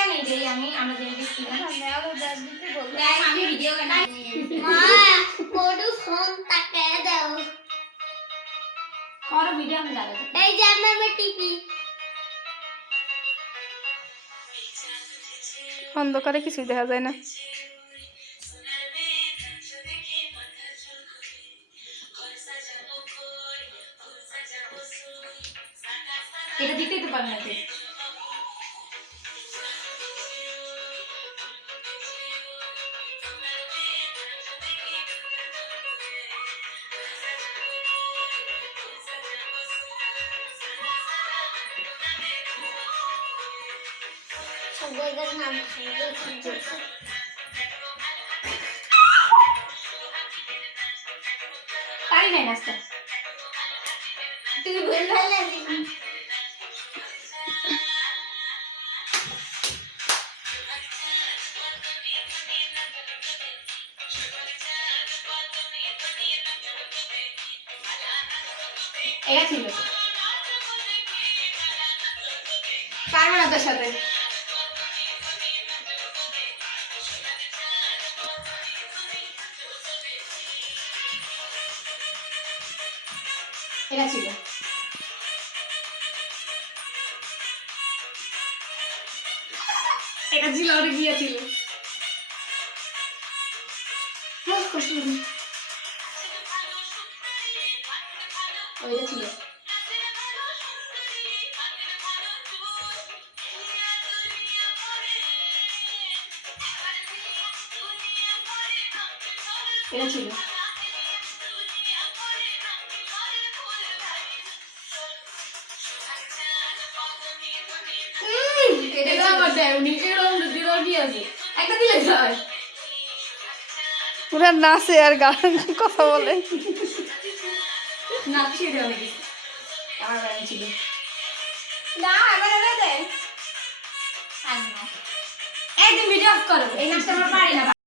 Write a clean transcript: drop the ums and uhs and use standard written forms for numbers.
আমি দেই আমরা দেই দিচ্ছি না আমি আবার ব্যাগ দিতে বলবো আমি ভিডিও বানাই মা কোডু ফোন তাকে দাও করো ভিডিও আমি দাও এই যে আমি টিপি অন্ধকারে কিছুই দেখা যায় না এটা দিতেই তো পারবে না তুই সব জায়গার নাম শুনতে পারি নাই নাচতে তুই বললে এটা ছিল পারবে না তোর সাথে এটা ছিল এটা ছিল আর গিয়েছিল বহুত কষ্ট করে ওইটা ছিল এটা ছিল এটা আমার দেয়নি এরকম দিল কি আছে একটা দিলে যায় ওরা নাচে আর গান কথা বলে না ছিড়ে অনেক আমার বাড়ি ছিল না এবার এটা দে একদিন ভিডিও অফ করো এই নাচটা আমরা পারি না